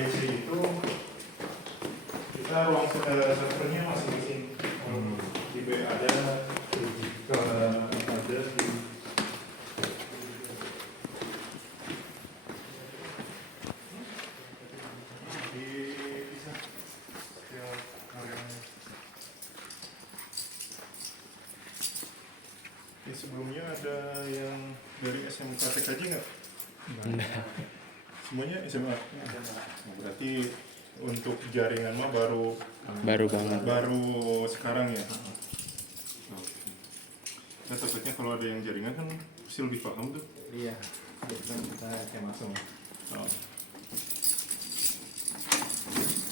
WC itu kita ruang servernya masing-masing. Di B ada, ada di bisa setiap karyawan. Sebelumnya ada yang dari SMK TKJ nggak? Enggak. Semuanya SMA. Berarti untuk jaringan mah baru banget. Baru sekarang ya. Nah, takutnya kalau ada yang jaringan kan pasti lebih paham tuh. Iya. Kita kayak langsung. Oh.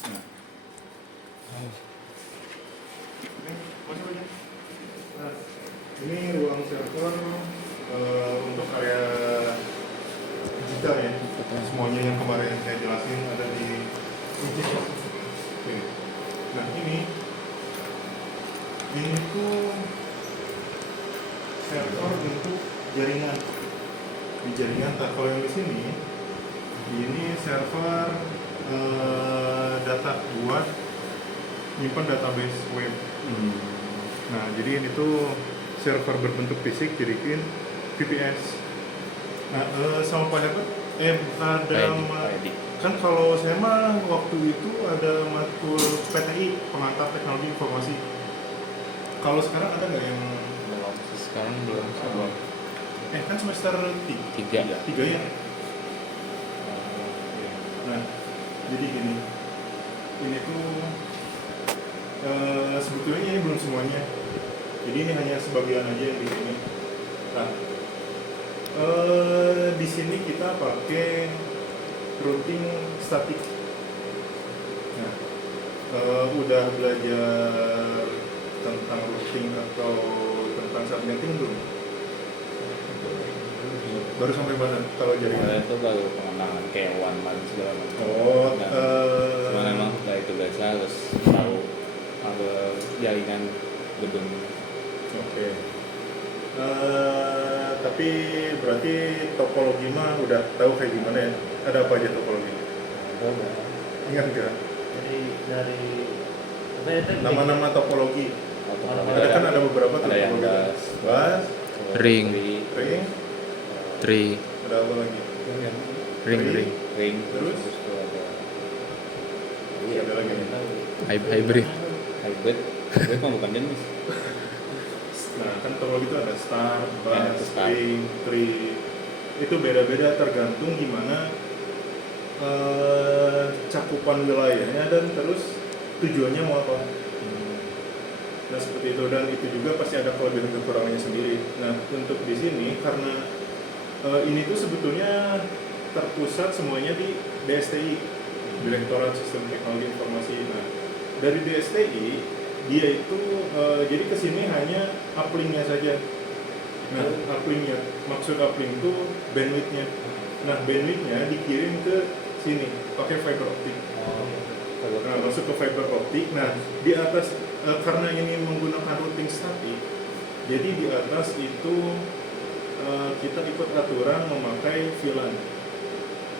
Nah. Ini masuk aja. Nah, ini ruang server untuk area digital ya. Semuanya yang kemarin saya jelasin ada di digital. Oke. Nah ini tuh server untuk jaringan. Di jaringan, kalau yang di sini ini server data buat nyimpan database web. Nah jadi ini tuh server berbentuk fisik dibikin VPS. Nah sama Pak Herbert, kan kalau saya mah waktu itu ada matkul PTI, pengantar teknologi informasi. Kalau sekarang ada nggak yang Belum. Sekarang belum. kan semester 3 ya? Nah, jadi gini, ini tuh sebetulnya ini belum semuanya. Jadi ini hanya sebagian aja yang di sini. Nah, di sini kita pakai routing statik. Nah, udah belajar tentang routing atau tentang subnetting belum? Baru sampai mana kalau jaringan? Itu baru pengembangan kayak one man segala macam. Oh, cuman emang setelah itu biasa harus tahu ada jaringan gedung. Oke. Tapi berarti topologi mah udah tahu kayak gimana ya? Ada apa aja topologi? Ingat nggak? Dari apa itu? Nama-nama topologi. Ada kan ada beberapa Ada yang topologi. Bus, ring, ring, tree, ada apa lagi? ring, Terus? itu ada Ada lagi. hybrid mah bukan jenis. Nah, kan topologi itu ada star, Ya, bus, star. ring, tree. Itu beda-beda tergantung gimana cakupan wilayahnya dan terus tujuannya mau apa. Nah seperti itu, dan itu juga pasti ada kelebihan kekurangannya sendiri. Nah untuk di sini karena ini tuh sebetulnya terpusat semuanya di DSTI, Direktorat Sistem Teknologi Informasi. Nah dari DSTI dia itu jadi kesini hanya uplink-nya saja. Nah uplink-nya, maksud uplink itu bandwidth-nya. Nah bandwidth-nya dikirim ke sini pakai fiber optik. Nah, masuk ke fiber optik. Nah di atas karena ini menggunakan routing statik, jadi di atas itu kita ikut aturan memakai VLAN.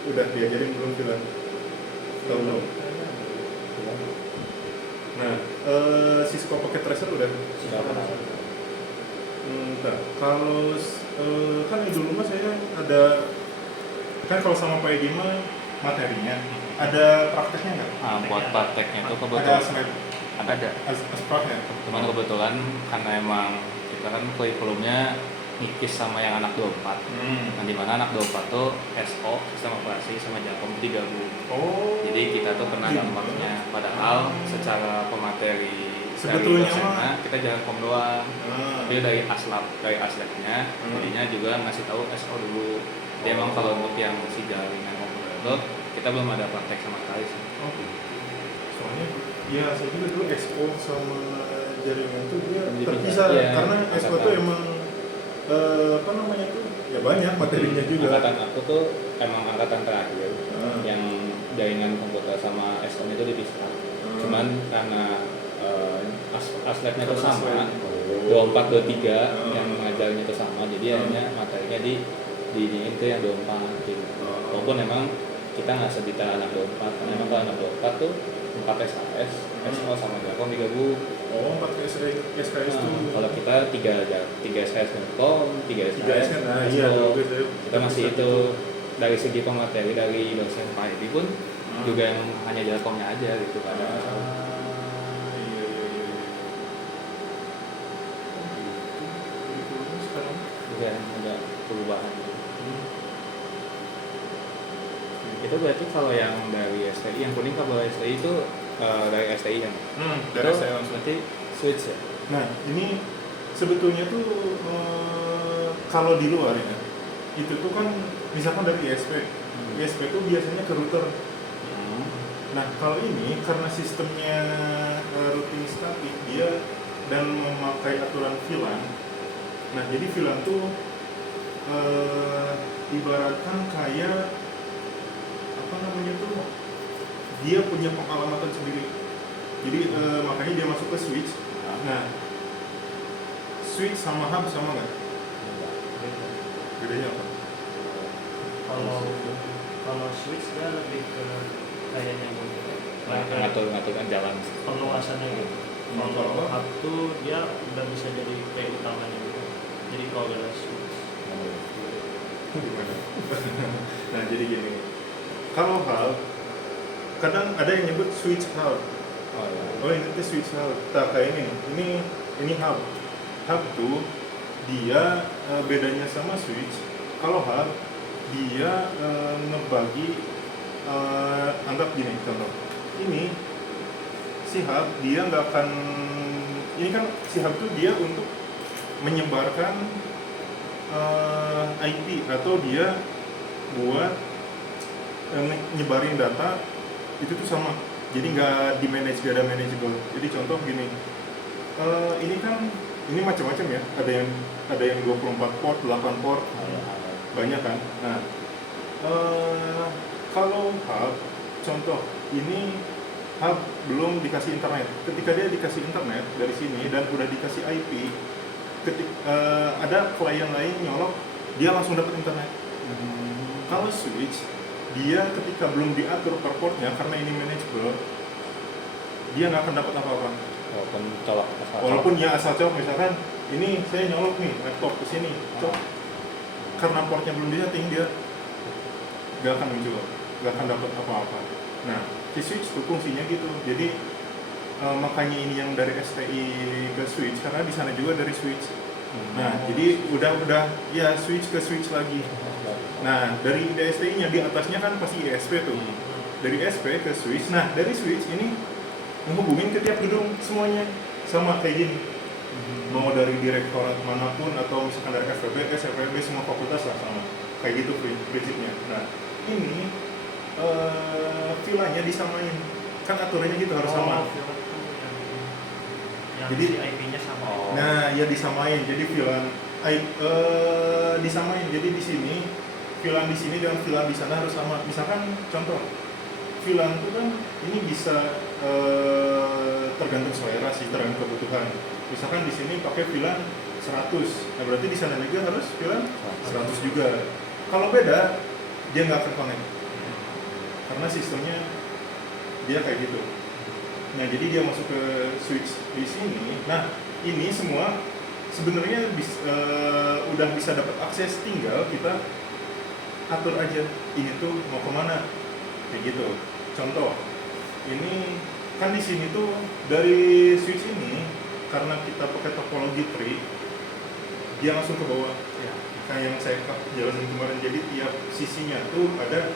Udah diajarin belum VLAN? Tahu belum? Nah, Cisco Packet Tracer udah? Nah, kalau kan dulu mah saya ada, kan kalau sama Pak Edi mah materinya ada prakteknya nggak? Buat prakteknya itu Ada kebetulan slide, ada. aspraf ya? Cuman kebetulan karena emang kita kan kurikulumnya ngikis sama yang anak 24. Nah di mana anak 24 tuh SO, sistem operasi sama Jakom digabung. Oh. Jadi kita tuh kena dampaknya. Padahal secara pemateri Sebetulnya dari dosennya, mah kita Jakom doang. Dia dari aslabnya, jadinya juga ngasih tahu SO dulu. Dia emang kalau untuk yang si jaringan komputer itu kita belum ada praktek sama sekali sih. Oke. Soalnya ya saya juga dulu expo sama jaringan itu dia terpisah ya, karena expo itu emang apa namanya tuh ya banyak materinya juga. Angkatan aku tuh emang angkatan terakhir yang jaringan komputer sama SOM itu dipisah. Cuman karena aslabnya itu sama, 24, 23 yang mengajarnya itu sama, jadi akhirnya materinya di itu yang 24 gitu. Walaupun emang kita nggak sedetail anak 24 karena memang kalau anak 24 tuh 4 SKS, SO sama Telkom digabung. Oh, 4 SKS tuh. Kalau kita 3 SKS Telkom, 3 SKS kan, nah iya SO. bagus ya. Kita masih itu dari segi pemateri dari dosen Pak Edi pun juga yang hanya Telkomnya aja gitu pada Iya. Kurikulumnya sekarang. juga yang ada perubahan gitu. Itu berarti kalau yang dari STI, yang kuning kabel STI itu dari STI kan? Dari Itu saya langsung. berarti switch ya? Nah, ini sebetulnya tuh kalau di luar ya, itu tuh kan misalkan dari ISP. ISP tuh biasanya ke router. Nah, kalau ini karena sistemnya routing statik dia dan memakai aturan VLAN. Nah, jadi VLAN tuh ibaratkan kayak apa namanya tuh, dia punya pengalamatan sendiri. Jadi makanya dia masuk ke switch. Nah, switch sama hub sama nggak? Bedanya apa? Kalau switch dia lebih ke kayaknya Ngatur-ngaturkan jalan. penguasanya gitu. Kalau hub tuh dia udah bisa jadi kayak utamanya gitu. Jadi kalau ada switch Gimana? Nah, jadi gini. Kalau hub, kadang ada yang nyebut switch hub. Oh ya. Oh, ini tuh switch hub. Tak kayak ini hub. Hub tuh dia bedanya sama switch. Kalau hub dia ngebagi, anggap gini contoh. Ini si hub dia nggak akan, ini kan si hub tuh dia untuk menyebarkan IP atau dia buat nyebarin data itu tuh sama. Jadi nggak di manage, gak ada manageable. Jadi contoh gini, ini kan ini macam-macam ya. Ada yang 24 port, 8 port, banyak kan. Nah, kalau hub, contoh ini hub belum dikasih internet. Ketika dia dikasih internet dari sini dan udah dikasih IP, ada klien lain nyolok, dia langsung dapat internet. Kalau switch, dia ketika belum diatur per portnya karena ini manageable, dia nggak akan dapat apa-apa. Walaupun colok asal. Walaupun ya asal colok, misalkan ini saya nyolok nih laptop ke sini, cok, karena portnya belum disetting dia nggak akan muncul, nggak akan dapat apa-apa. Nah, si switch tuh fungsinya gitu. Jadi makanya ini yang dari STI ke switch karena di sana juga dari switch. Nah, jadi udah ya switch ke switch lagi. Nah, dari DSTI-nya di atasnya kan pasti ISP tuh. Dari SP ke switch. Nah, dari switch ini menghubungin ke tiap gedung semuanya sama kayak gini. Mau dari direktorat manapun atau misalkan dari FEB, SFEB, semua fakultas lah sama. Kayak gitu prinsipnya. Nah, ini VLAN-nya disamain. Kan aturannya gitu harus sama. Jadi IP-nya sama. Nah, ya disamain. Jadi VLAN disamain. Jadi di sini VLAN di sini dengan VLAN di sana harus sama. Misalkan contoh, VLAN itu kan ini bisa tergantung selera sih, tergantung kebutuhan. Misalkan di sini pakai VLAN 100, nah berarti di sana juga harus VLAN 100 juga. Kalau beda, dia nggak akan connect. Karena sistemnya dia kayak gitu. Nah, jadi dia masuk ke switch di sini. Nah, ini semua sebenarnya udah bisa dapat akses, tinggal kita atur aja ini tuh mau kemana kayak gitu. Contoh ini kan di sini tuh dari switch ini karena kita pakai topologi tree dia langsung ke bawah ya, kayak yang saya jalanin kemarin. Jadi tiap sisinya tuh ada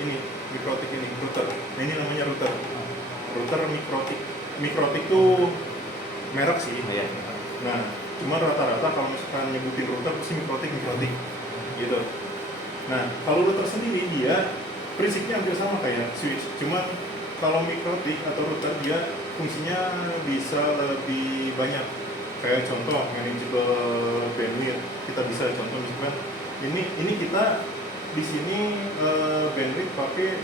ini mikrotik, ini router. Nah, ini namanya router mikrotik tuh merek sih. Nah, cuma rata-rata kalau misalkan nyebutin router pasti mikrotik gitu. Nah, kalau router sendiri dia prinsipnya hampir sama kayak switch, cuma kalau mikrotik atau router dia fungsinya bisa lebih banyak. Kayak contoh manageable bandwidth, kita bisa contoh misalkan ini kita di sini bandwidth pakai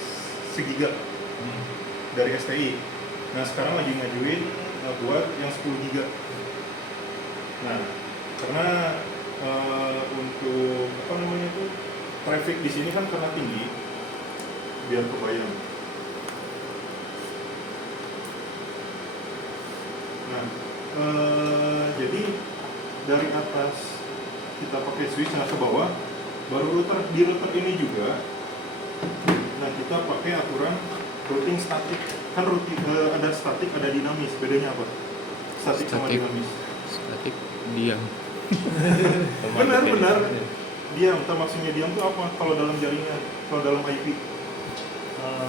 1 giga dari STI. Nah, sekarang lagi ngajuin buat yang 10 giga. Nah, karena untuk apa namanya itu traffic di sini kan karena tinggi, biar kebayang. Nah, jadi dari atas kita pakai switch nah ke bawah, baru di router ini juga. Nah, kita pakai aturan routing statik. Kan ada statik, ada dinamis. Bedanya apa? Statik sama dinamis. Statik diam. Benar. Diam. Maksudnya diam itu apa? Kalau dalam jaringan, kalau dalam IP.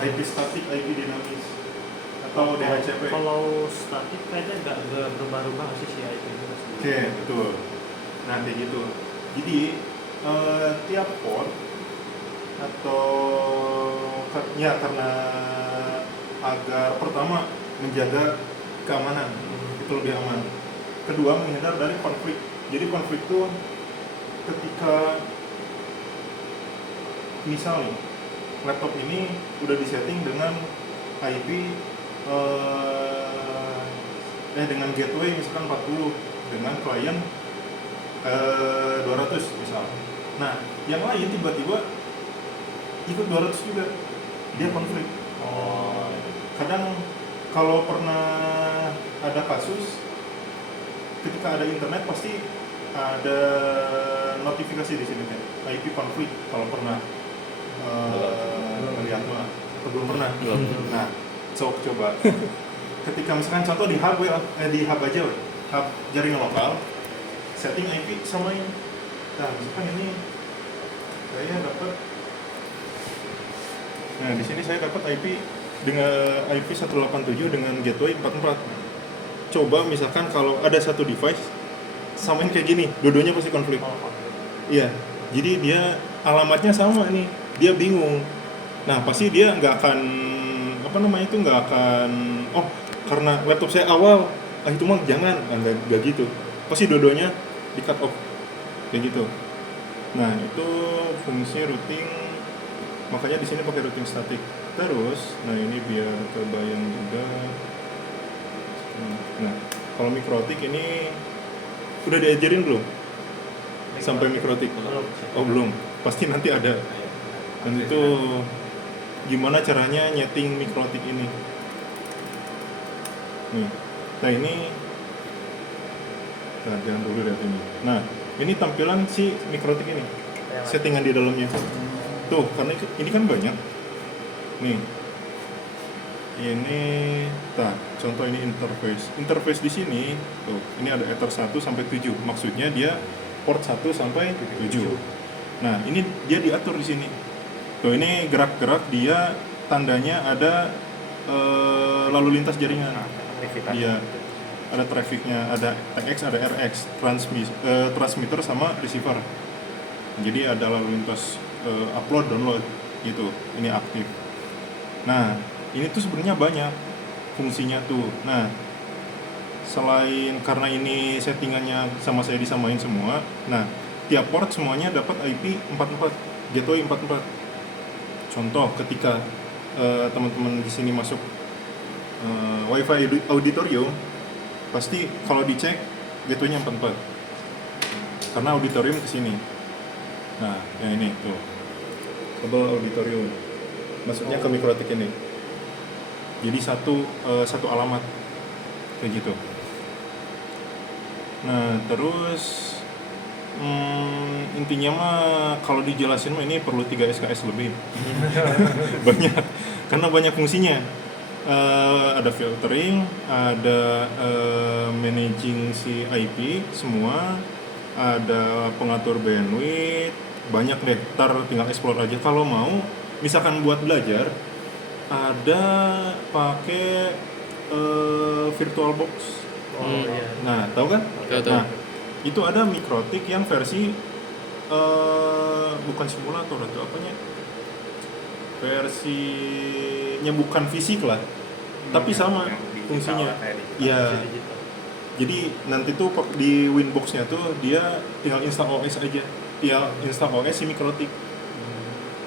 IP statik, IP dinamis. Atau DHCP. Kalau statik kayaknya nggak berubah-ubah sih si IP itu. Oke, betul. Nah, kayak gitu. Jadi tiap port atau ya karena agar pertama menjaga keamanan itu lebih aman. Kedua, menghindar dari konflik. Jadi konflik itu ketika misal nih laptop ini udah disetting dengan IP dengan gateway misalkan 40 dengan klien 200 misal. Nah, yang lain tiba-tiba ikut 200 juga, dia konflik. Kadang kalau pernah ada kasus ketika ada internet pasti ada notifikasi di sini kan, IP konflik kalau pernah melihat mah atau belum pernah. Nah, coba ketika misalkan contoh di hub di hub aja, hub jaringan lokal, setting IP samain. Nah, misalkan ini saya dapat, nah di sini saya dapat IP dengan IP 187 dengan gateway 44. Coba misalkan kalau ada satu device samain kayak gini, dua-duanya pasti konflik. Iya, jadi dia alamatnya sama nih, dia bingung. Nah, pasti dia nggak akan nggak akan karena laptop saya awal, itu mah jangan, nggak gitu. Pasti dua-duanya di cut off kayak gitu. Nah, itu fungsi routing, makanya di sini pakai routing statik. Terus, nah ini biar kebayang juga. Nah, kalau mikrotik ini udah diajarin belum? Sampai mikrotik? Oh belum, pasti nanti ada. Dan itu gimana caranya nyeting mikrotik ini? Nih, nah ini, jangan dulu lihat ini. Nah, ini tampilan si mikrotik ini, settingan di dalamnya. Tuh, karena ini kan banyak. Nih, ini, contoh ini interface di sini. Tuh, ini ada Ether 1 sampai 7. Maksudnya dia port 1 sampai 7. Nah, ini dia diatur di sini. Tuh, ini gerak-gerak dia tandanya ada lalu lintas jaringan. Dia ada trafficnya, ada TX, ada RX, transmitter sama receiver. Jadi ada lalu lintas upload download gitu. Ini aktif. Nah, ini tuh sebenarnya banyak fungsinya tuh. Nah, selain karena ini settingannya sama saya disamain semua, nah tiap port semuanya dapat IP 44, gateway 44. Contoh ketika teman-teman di sini masuk WiFi auditorium, pasti kalau dicek gateway-nya 44. Karena auditorium ke sini. Nah, yang ini tuh. Kabel auditorium. Maksudnya ke mikrotik ini. Jadi satu alamat kayak gitu. Nah, terus intinya mah kalau dijelasin mah ini perlu 3 SKS lebih. Banyak, karena banyak fungsinya. Ada filtering, ada managing si IP semua, ada pengatur bandwidth, banyak deh. Ntar tinggal explore aja. Kalau mau, misalkan buat belajar, ada pakai VirtualBox. Iya. Nah, tahu kan? Tahu. Nah, itu ada mikrotik yang versi bukan simulator atau apanya? Versinya bukan fisik lah, tapi sama fungsinya. Ya. Jadi nanti tuh di Winbox-nya tuh dia tinggal install OS aja. Dia install OS si mikrotik.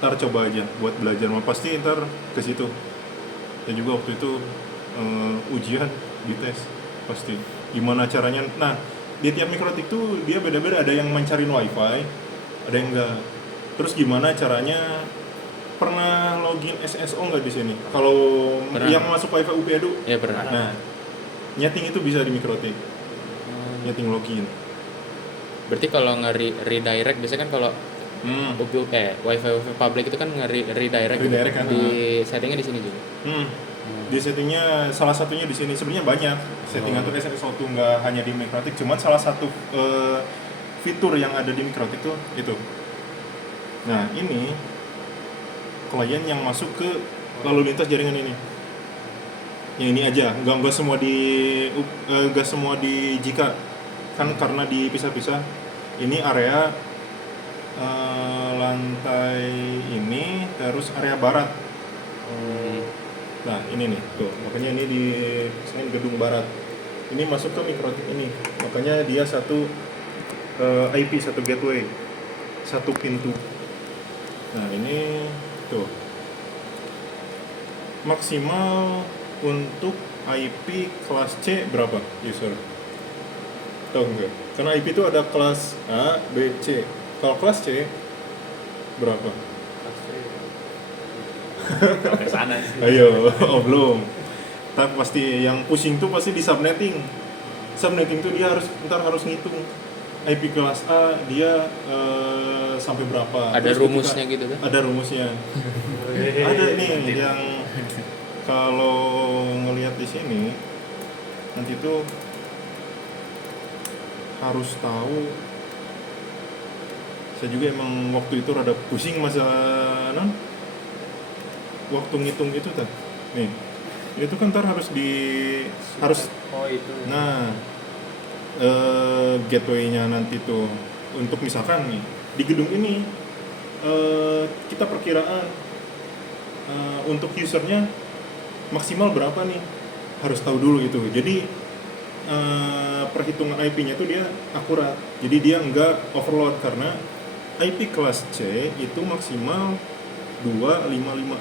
Ntar coba aja buat belajar, mah pasti ntar ke situ. Dan juga waktu itu ujian dites pasti gimana caranya. Nah, di tiap mikrotik tuh dia beda-beda, ada yang mencarin WiFi, ada yang enggak. Terus gimana caranya pernah login SSO nggak di sini? Kalau Pernah. yang masuk Wi-Fi UP Edu? Ya pernah. Nah, nyeting itu bisa di MikroTik. Nyeting login. Berarti kalau redirect biasanya kan kalau wifi public itu kan redirect Redirect kan, di settingnya di sini juga. Di settingnya salah satunya di sini, sebenarnya banyak settingan tuh SSO tuh, nggak hanya di MikroTik, cuman salah satu fitur yang ada di MikroTik tuh itu. Nah ini klien yang masuk ke lalu lintas jaringan ini, yang ini aja, nggak semua di Jika kan, karena dipisah-pisah. Ini area lantai ini, terus area barat. Nah ini nih tuh, makanya ini di gedung barat ini masuk ke MikroTik ini, makanya dia satu IP, satu gateway, satu pintu. Nah ini tuh maksimal untuk IP kelas C berapa user? Tahu nggak? Karena IP itu ada kelas A, B, C. Kalau kelas C berapa? Sampai sana sih. Ayo, belum. Tapi pasti yang pusing tuh pasti di subnetting. Subnetting tuh dia harus ngitung IP kelas A dia sampai berapa. Ada Terus rumusnya gitu kan? Ada rumusnya. Ada nih yang kalau ngelihat di sini nanti tuh harus tahu. Saya juga emang waktu itu rada pusing masalah waktu ngitung itu tuh. Nih, itu kan ntar harus Oh itu. nah gateway-nya nanti tuh untuk misalkan nih di gedung ini kita perkiraan untuk usernya maksimal berapa nih, harus tahu dulu itu. Jadi perhitungan IP-nya tuh dia akurat, jadi dia nggak overload, karena IP kelas C itu maksimal 255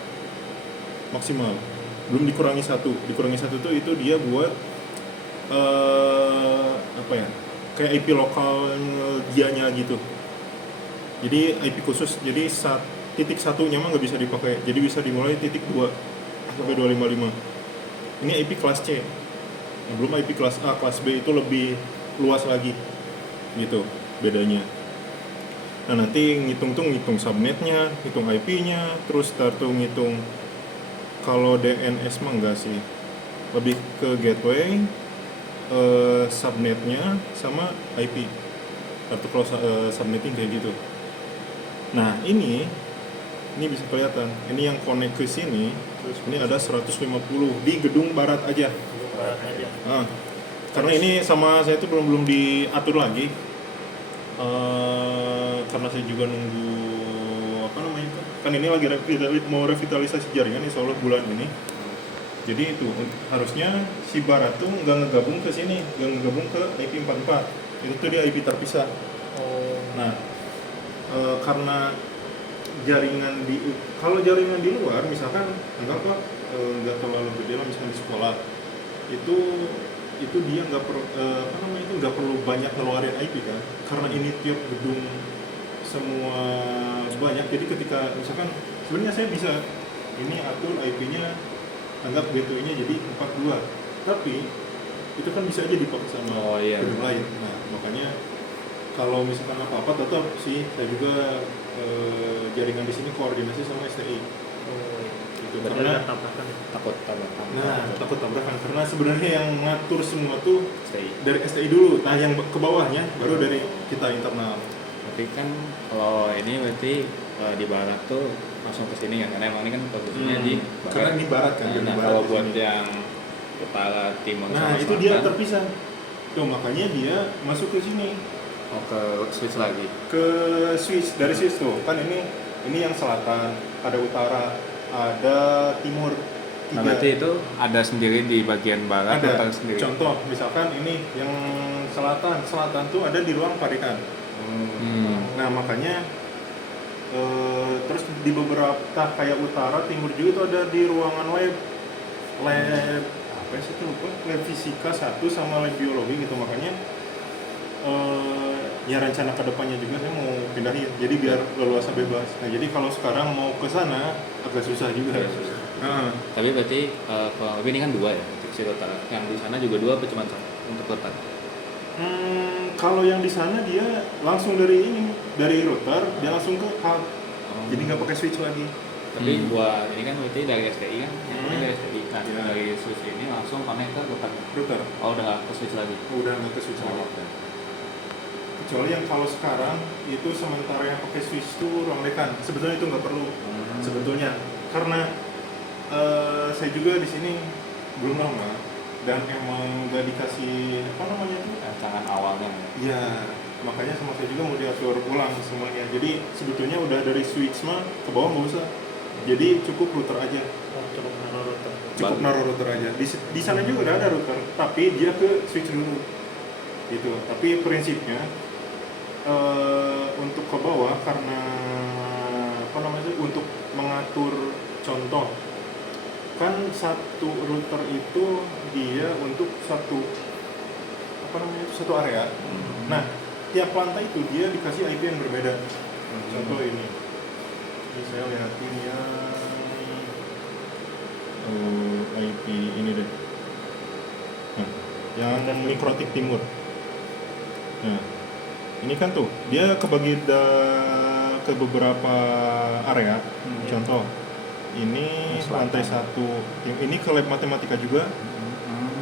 maksimal, belum dikurangi satu tuh itu dia buat apa ya, kayak IP lokal dianya gitu. Jadi IP khusus, jadi titik satunya mah nggak bisa dipakai, jadi bisa dimulai titik 2 sampai 255. Ini IP kelas C. Nah, belum IP kelas A, kelas B itu lebih luas lagi gitu bedanya. Nah nanti ngitung subnetnya, hitung IP-nya, terus ngitung kalau DNS mah enggak sih, lebih ke gateway, subnetnya sama IP. Atau kalau subnetting kayak gitu. Nah ini bisa kelihatan. Ini yang connect ke sini, ini ada 150 di gedung barat aja. Karena ini sama saya itu belum diatur lagi. Karena saya juga nunggu kan ini lagi mau revitalisasi jaringan insya Allah bulan ini. Jadi itu harusnya si barat tuh nggak ngegabung ke sini, nggak ngegabung ke IP 44. Itu tuh dia IP terpisah. Nah karena kalau jaringan di luar misalkan nggak terlalu gede lah, misalkan di sekolah itu dia nggak perlu banyak ngeluarin IP kan, karena ini tiap gedung semua banyak. Jadi ketika misalkan sebenarnya saya bisa ini atur IP-nya, anggap gateway-nya jadi 42, tapi itu kan bisa aja dipakai sama gedung lain. Nah makanya kalau misalkan apa-apa tetap sih saya juga jaringan di sini koordinasi sama STI. Gitu. Karena takut tabrakan, karena sebenarnya yang ngatur semua tuh dari STI dulu, nah yang ke bawahnya baru dari kita internal. Tapi kan kalau ini berarti di barat tuh langsung ke sini kan, karena emang ini kan posisinya di barat. Karena ini barat kan. Nah kalau buat yang utara timur nah itu dia terpisah tuh, makanya dia masuk ke sini. Ke switch lagi, ke switch, dari switch tuh kan ini yang selatan, ada utara, ada timur. Nah berarti itu ada sendiri di bagian barat ada sendiri. Contoh misalkan ini yang selatan tuh ada di ruang parikan. Nah makanya terus di beberapa kayak utara, timur juga itu ada di ruangan lab apa sih itu lupa, lab fisika 1 sama lab biologi gitu. Makanya ya rencana kedepannya juga saya mau pindahin, jadi biar leluasa bebas. Nah jadi kalau sekarang mau ke sana agak susah juga. Agak susah. Heeh. Tapi berarti kalau ini kan 2 ya untuk si router. Yang di sana juga 2 apa cuma 1 untuk router? Kalau yang di sana dia langsung dari router dia langsung ke hub, jadi nggak pakai switch lagi. Tapi buat ini kan berarti dari STI kan, yang ini dari STI. Nah, Iya. dari switch ini langsung connect ke router. Router Oh, udah ke switch lagi. udah nggak ke switch lagi. oke. Kecuali yang kalau sekarang itu sementara yang pakai switch itu ruang dekan. Sebetulnya itu nggak perlu. Sebetulnya karena saya juga di sini belum lama dan emang nggak dikasih apa namanya itu. Rancangan awalnya. Ya makanya sama saya juga mau diatur ulang semuanya. Jadi sebetulnya udah dari switch mah ke bawah nggak usah. Jadi cukup router aja. Cukup naruh router. Cukup naruh router aja. Di sana juga udah ada router, tapi dia ke switch dulu. Gitu. Tapi prinsipnya untuk ke bawah karena apa namanya untuk mengatur contoh kan satu router itu dia untuk satu apa namanya itu satu area. Nah tiap lantai itu dia dikasih IP yang berbeda. Contoh ini saya lihatin IP ini deh. Nah, yang Mikrotik Timur. Nah ini kan tuh dia kebagi ke beberapa area. Contoh ini lantai 1 ini ke lab matematika juga.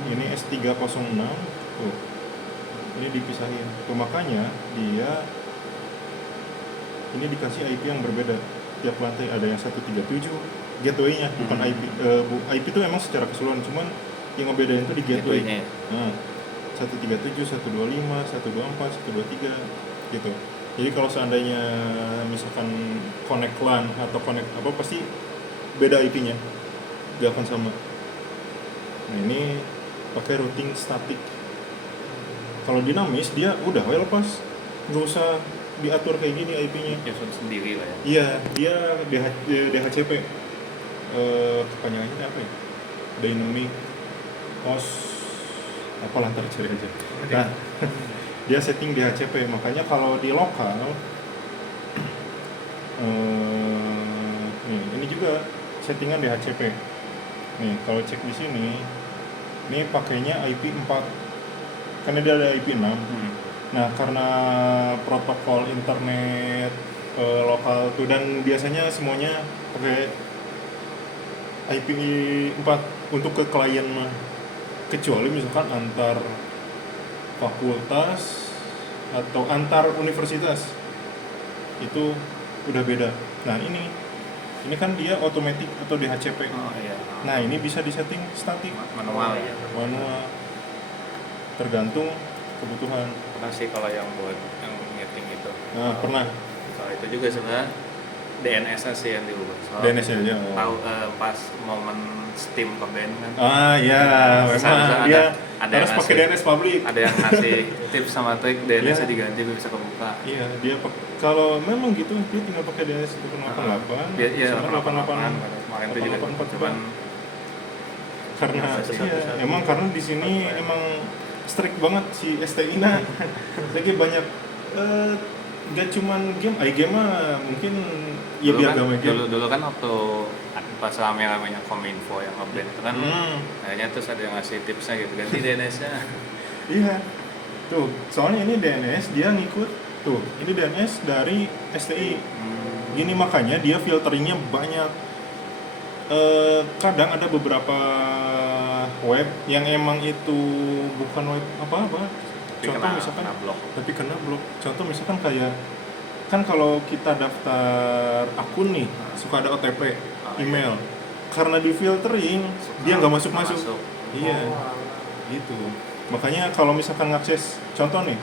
Ini S306 tuh ini dipisahin tuh, makanya dia ini dikasih IP yang berbeda tiap lantai. Ada yang 137 gateway-nya bukan IP. IP itu emang secara keseluruhan, cuman yang ngebedain itu di gateway. Nah 137, 125, 124, 123 gitu. Jadi kalau seandainya misalkan connect LAN atau connect apa pasti beda IP-nya, gak akan sama. Nah ini pakai routing statik. Kalau dinamis dia udah lepas, nggak usah diatur kayak gini IP-nya. Ya sendiri lah ya. Iya, dia DHCP. Kepanjangannya apa ya? Dynamic Host apa lantar cari aja. Nah, dia setting DHCP, makanya kalau di lokal nih, ini juga settingan DHCP. Nih, kalau cek di sini, ini pakainya IP 4. Karena dia ada IP 6. Nah, karena protokol internet lokal tuh dan biasanya semuanya pakai IP 4 untuk ke klien mah. Kecuali misalkan antar fakultas atau antar universitas itu udah beda. Nah ini kan dia otomatis atau DHCP. Oh iya. Nah ini bisa disetting statik, Manual ya. manual, tergantung kebutuhan. Pernah sih kalau yang buat yang nyeting itu. Nah pernah. Kalau itu juga sebenarnya DNS-nya sih yang diubah. DNS aja. Tahu pas momen Steam ke band kan. Ah ya, memang dia ada harus yang pakai ngasih- DNS public. Ada yang ngasih tips sama trik DNS-nya Iya. diganti bisa kebuka. Iya, dia kalau memang gitu dia tinggal pakai DNS 188. Iya, sama 88. Kemarin itu juga 884 cuman karena Satu-satu. emang karena di sini emang strict banget si STI nah. Lagi banyak gak cuman game, iGame mah mungkin ya dulu biar kan, gak game. dulu kan waktu pas rame-ramenya Kominfo yang ngeband itu kan kayaknya terus ada yang ngasih tipsnya gitu ganti DNS-nya. Iya. Tuh, soalnya ini DNS dia ngikut tuh. Ini DNS dari STI. Gini makanya dia filteringnya banyak. Kadang ada beberapa web yang emang itu bukan web apa-apa. Contoh misalkan kena blok. tapi kena blok. Contoh misalkan kayak kan kalau kita daftar akun nih suka ada OTP email. Karena di filtering dia nggak masuk. Iya. Gitu. Makanya kalau misalkan ngakses contoh nih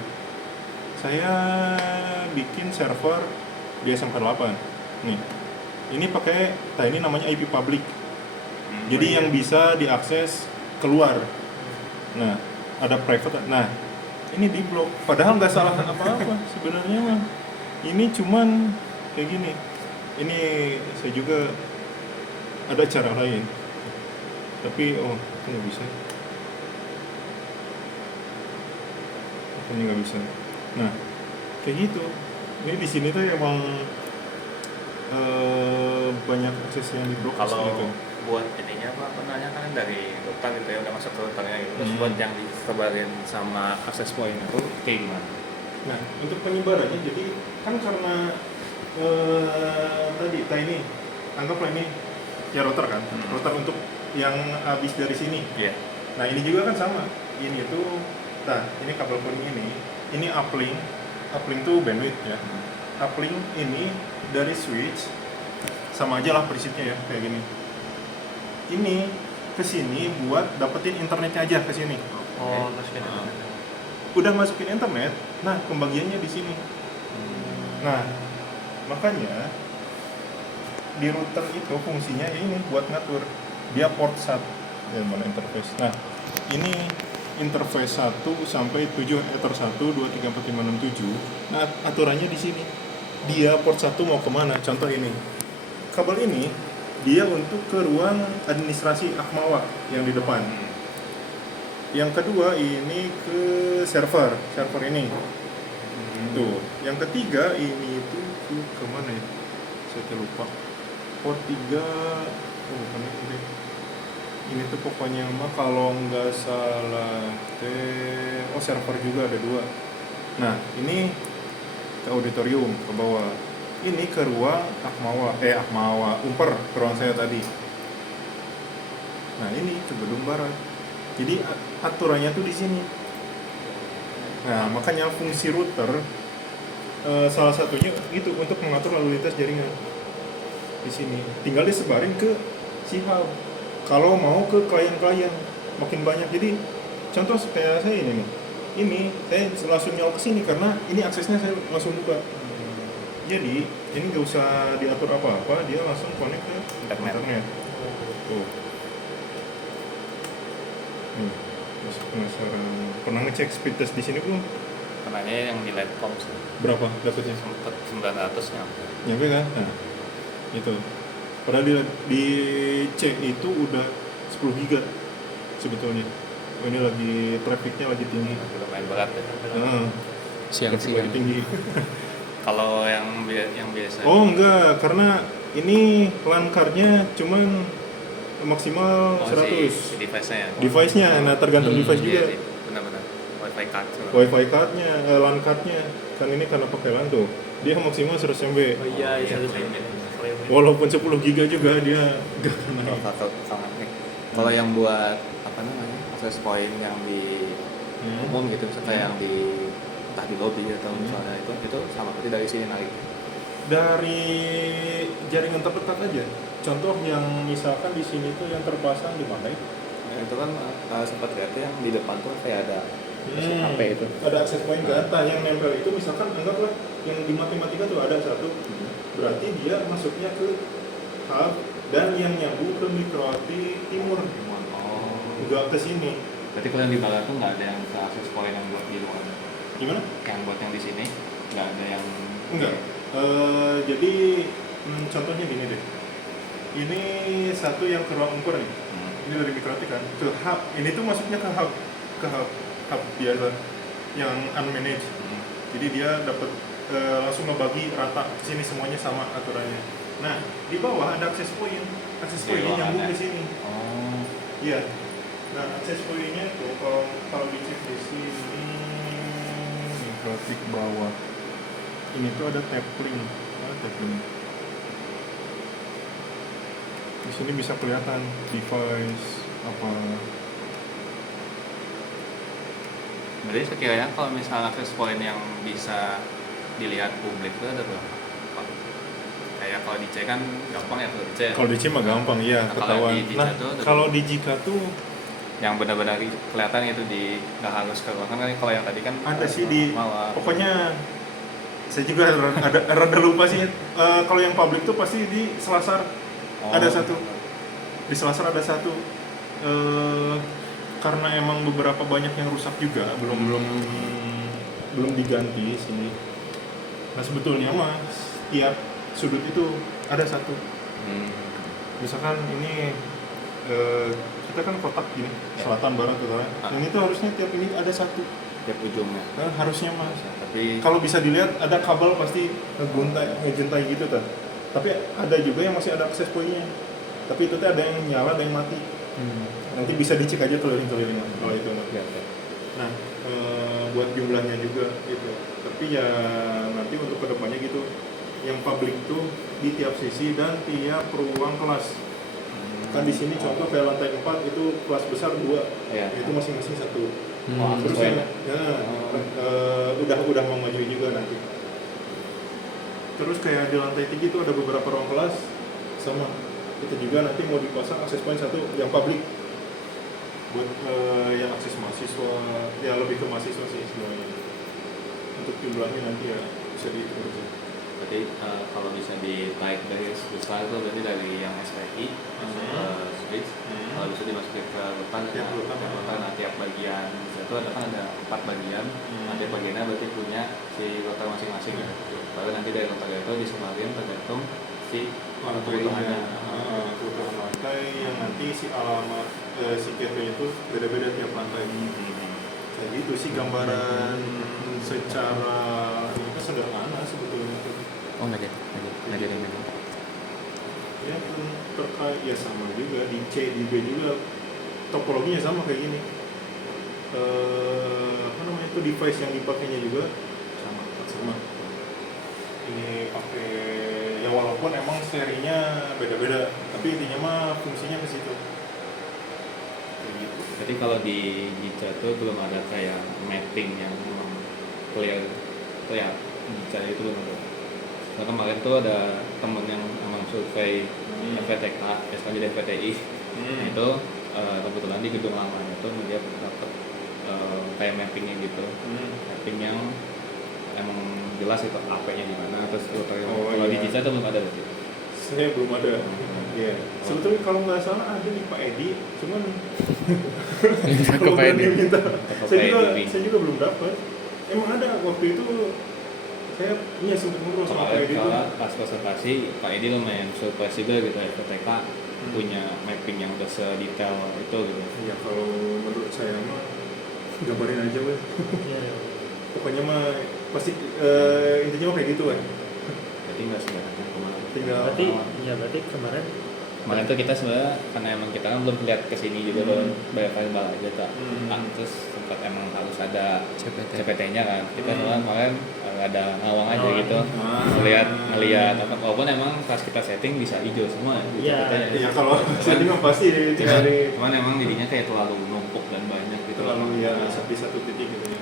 saya bikin server di SMP8 nih. Ini pakai ini namanya IP public. Jadi yang bisa diakses keluar. Nah, ada private. Nah, ini di blok. Padahal nggak salah apa-apa sebenarnya mah. Ini cuman kayak gini. Ini saya juga ada cara lain. Tapi itu nggak bisa. Ini nggak bisa. Nah, kayak gitu. Ini di sini tuh emang banyak akses yang diblok Kalau gitu. buat ininya apa namanya kan dari router gitu ya, udah masuk ke routernya gitu. Terus buat yang disebarin sama access point itu kayak gimana? Nah, untuk penyebarannya jadi kan karena tadi ini anggaplah ini ya router kan, router untuk yang habis dari sini. Iya. Nah ini juga kan sama, ini tuh, nah ini kabel kuning ini uplink tuh bandwidth ya. Uplink ini dari switch sama aja lah prinsipnya ya kayak gini. Ini ke sini buat dapetin internetnya aja ke sini. Oh, masukin internet. Udah masukin internet, nah pembagiannya di sini. Nah, makanya di router itu fungsinya ya ini buat ngatur. Dia port 1 ya mana interface. Nah, ini interface 1 sampai 7 ether 1 2 3 4 5 6 7. Nah, aturannya di sini. Dia port 1 mau kemana? Contoh ini. Kabel ini dia untuk ke ruang administrasi Akmawa yang di depan. Yang kedua ini ke server ini. Tuh. Yang ketiga ini itu kemana ya? Saya lupa. Port 3 bukan ini. Ini tuh pokoknya mah kalau nggak salah server juga ada 2. Nah, ini ke auditorium ke bawah. Ini ke ruang Akmawa Umper, ke ruang saya tadi. Nah, ini ke gedung barat. Jadi aturannya tuh di sini. Nah, makanya fungsi router salah satunya itu untuk mengatur lalu lintas jaringan di sini. Tinggal disebarin ke si hub. Kalau mau ke klien-klien makin banyak. Jadi contoh kayak saya ini nih. Ini saya langsung nyala ke sini karena ini aksesnya saya langsung buka. Jadi ini nggak usah diatur apa-apa, dia langsung connect ke internet. Tuh. Masih penasaran. Pernah ngecek speed test di sini belum? Pernahnya yang di Letcom sih. Berapa dapetnya? Sempet 900 nyampe. Nyampe kan? Nah, itu. Padahal di C itu udah 10 giga sebetulnya. Ini lagi trafficnya lagi tinggi. Lumayan berat ya. Siang-siang lagi tinggi. Kalau yang biasa. Oh enggak, karena ini LAN card-nya cuman maksimal 100. Si device-nya ya. Device-nya, nah tergantung device juga. Iya sih, benar-benar. Wi-Fi card. Wi-Fi card-nya, LAN card-nya kan ini karena pakai LAN tuh. Dia maksimal 100 MB. Oh iya, Iya, itu limit. Walaupun 10 giga juga dia enggak kena. Kalau yang buat apa namanya access point yang di umum gitu, misalnya yang di entah di lobby atau misalnya itu sama berarti dari sini narik. Dari jaringan terdekat aja. Contoh yang misalkan di sini tuh yang terpasang di mana itu? Nah, itu kan sempat lihat yang di depan tuh kayak ada HP itu. Ada akses point kan? Nah, yang nempel itu misalkan anggaplah yang di matematika tuh ada satu. Berarti dia masuknya ke hub dan yang nyambung ke micro IP timur. Enggak ke sini. Berarti kalau yang di belakang tuh nggak ada yang ke akses point yang buat di luar. Gimana? Yang buat yang di sini nggak ada yang. Enggak. Jadi contohnya gini deh. Ini satu yang ke ruang ukur nih. Ini dari micro IP kan ke hub. Ini tuh masuknya ke hub biasa yang unmanaged. Jadi dia dapat langsung ngebagi rata ke sini semuanya sama aturannya. Nah, di bawah ada akses point. Akses point-nya nyambung ke sini. Oh. Iya. Nah, akses point-nya tuh kalau dicek di sini grafik bawah. Ini tuh ada tab link. Di sini bisa kelihatan device apa. Berarti sekiranya kalau misalnya akses point yang bisa dilihat publik itu ada berapa? Kayak kalau di C kan gampang ya kalau di C. Kalau di C mah gampang, iya, Nah, ketahuan. Nah, kalau di Jika tuh yang benar-benar kelihatan itu di nggak harus ke ruangan kan kalau yang tadi kan ada sih di malah. Pokoknya saya juga rada lupa sih. Kalau yang publik tuh pasti di Selasar ada satu. Di Selasar ada satu. Karena emang beberapa banyak yang rusak juga, belum diganti sini. Nah sebetulnya mah tiap sudut itu ada satu. Misalkan ini kita kan kotak gini, selatan barat utara. Yang itu harusnya tiap ini ada satu. tiap ujungnya. Harusnya mah. Tapi Kalau bisa dilihat ada kabel pasti ngejuntai gitu kan. Tapi ada juga yang masih ada access point-nya. Tapi itu tuh ada yang nyala, ada yang mati. Nanti bisa dicek aja keliling-kelilingan kalau itu. ya, Nah, buat jumlahnya juga gitu. Tapi ya nanti untuk kedepannya gitu, yang publik tuh di tiap sisi dan tiap ruang kelas. Kan di sini contoh kayak lantai 4 itu kelas besar 2, ya. itu masing-masing satu. Terus sesuai. udah mau maju juga nanti. Terus kayak di lantai 3 itu ada beberapa ruang kelas sama. Itu juga nanti mau dipasang access point satu yang publik buat yang akses mahasiswa, ya lebih ke mahasiswa sih semuanya. Untuk jumlahnya nanti ya bisa dihitung aja. Berarti kalau bisa ditarik dari besar itu berarti dari yang SPI switch, kalau bisa dimasukin ke depan Tiap rutan. tiap bagian itu ada 4 bagian. Nanti bagiannya berarti punya si router masing-masing ya. Baru nanti dari router itu disebarin tergantung si Lantainya, kebutuhan lantai yang nanti si alamat si gateway itu beda-beda tiap lantai. Kayak gitu sih gambaran secara ini kan sederhana sebetulnya. Oh nggak jadi memang. Ya terkait ya sama juga di C di B juga topologinya sama kayak gini. Apa namanya itu device yang dipakainya juga sama. Ini pakai ya walaupun emang serinya beda-beda, tapi intinya mah fungsinya ke situ. Kayak gitu. Jadi kalau di Gica tuh belum ada kayak mapping yang memang clear itu ya Gica itu belum ada. Nah, kemarin tuh ada temen yang emang survei FPTK, SK jadi FPTI. Nah, itu kebetulan di gedung lamanya itu dia dapat kayak mappingnya gitu, mapping yang emang jelas itu AP-nya di mana, terus filternya. Kalau di Gica itu belum ada berarti. Saya belum ada. Iya. Sebetulnya kalau nggak salah ada nih Pak Edi, cuman kalau berani minta, saya juga belum dapat. Emang ada waktu itu saya sempat ngobrol sama Pak Kemarin Edi itu. kalau pas presentasi Pak Edi lumayan surprise juga gitu FPTK punya mapping yang udah sedetail itu gitu. Iya kalau menurut saya mah gambarin aja weh. Pokoknya mah pasti intinya mah kayak gitu kan. Berarti nggak sembarangan kemarin. Tinggal Berarti kemarin Tuh kita sebenarnya karena emang kita kan belum lihat kesini juga belum banyak variabel aja tak. Terus sempat emang harus ada CPT-nya kan. Kita kemarin ada ngawang aja gitu. Ngelihat apa walaupun emang pas kita setting bisa hijau semua CPT-nya. Iya kalau setting mah pasti tinggal di Cuman emang jadinya kayak terlalu numpuk dan banyak gitu. terlalu ya di satu titik gitu ya.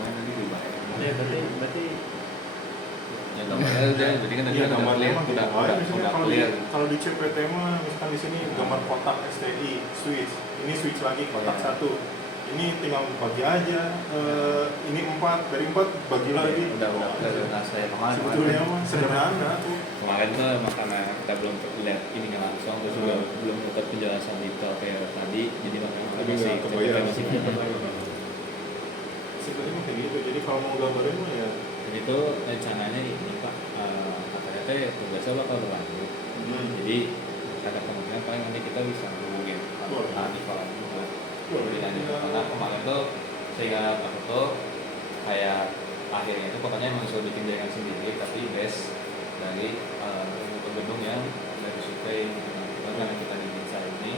Nanti berubah. berarti Ya gambarnya udah, berarti kan tadi Iya, udah gambarnya clear, mah gitu. udah Kalau clear. kalau di CPT mah misalkan di sini gambar kotak STI switch, ini switch lagi kotak satu, ini tinggal bagi aja, ini 4 dari 4 bagi lagi. Udah saya kemarin. Sebetulnya mah sederhana tuh. Kemarin tuh emang karena kita belum lihat ininya langsung, terus juga belum dapat penjelasan detail kayak tadi, jadi makanya Tapi nggak kebayang masih sih. Sebetulnya mah kayak gitu. Jadi kalau mau gambarin mah ya. Jadi itu rencananya ini Pak, katanya teh tugasnya bakal berlanjut. Jadi ada kemungkinan paling nanti kita bisa hubungin Pak kalau jadi nanti karena kemarin tuh sehingga aku tuh kayak akhirnya itu pokoknya emang sudah bikin jaringan sendiri tapi base dari gedung yang dari survei karena kita di desa ini.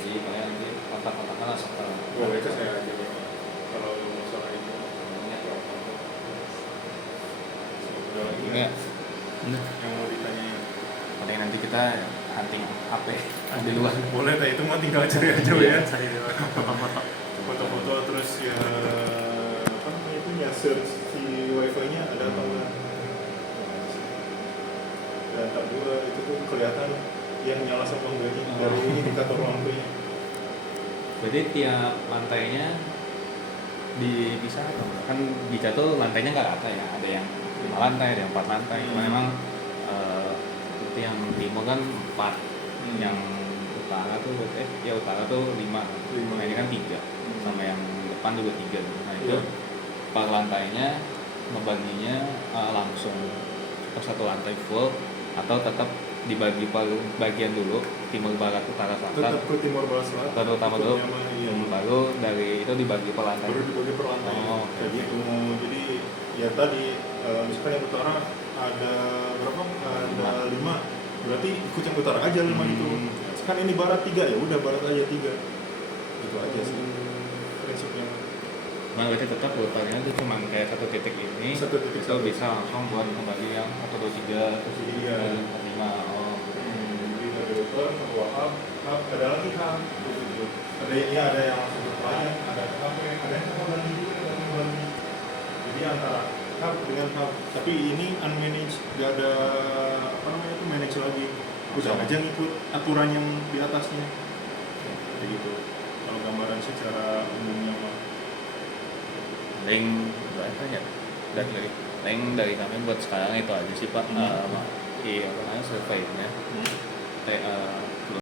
Jadi makanya nanti kontak-kontaknya langsung ke Itu saya aja kalau masalah itu. Enggak. Yang mau ditanya Paling nanti kita hunting HP di luar. boleh, itu mah tinggal cari aja ya. cari foto-foto. Foto-foto terus ya apa namanya itu ya search si wifi-nya ada apa enggak. Dan tak juga itu tuh kelihatan yang nyala sama enggaknya dari indikator lampunya. Berarti tiap lantainya dipisah kan Gica tuh lantainya nggak rata ya, ada yang 5 lantai, ada yang 4 lantai. Cuman memang itu yang timur kan 4, yang utara tuh utara tuh 5. Nah ini kan 3 sama yang depan juga 3. Nah itu per lantainya ngebaginya langsung ke satu lantai full atau tetap dibagi per bagian dulu timur barat utara selatan. Tetap ke timur barat selatan. Baru utama dulu, baru baru dari itu dibagi per lantai. baru dibagi per lantai. Oh, Kayak oke. gitu. Jadi ya tadi misalkan yang utara ada berapa? Ada 5. Berarti ikut yang utara aja 5 itu. Kan ini barat 3 ya udah barat aja 3. Gitu aja sih prinsipnya. Nah, berarti tetap urutannya itu cuma kayak satu titik ini. Satu titik itu satu. bisa langsung buat kembali yang 1 2 3 terus Iya. 5. Oh. Jadi dari dokter kedua hub ada lagi hub gitu. Ada yang langsung ke klien, ada HP, ada yang kembali juga, ada yang kembali. Jadi antara hub dengan hub, tapi ini unmanaged, gak ada apa namanya itu manage lagi. Udah aja ngikut aturan yang di atasnya. Kayak gitu. Kalau gambaran secara umumnya mah. Paling berapa ya? Dari kami buat sekarang itu aja sih Pak. Iya, surveinya.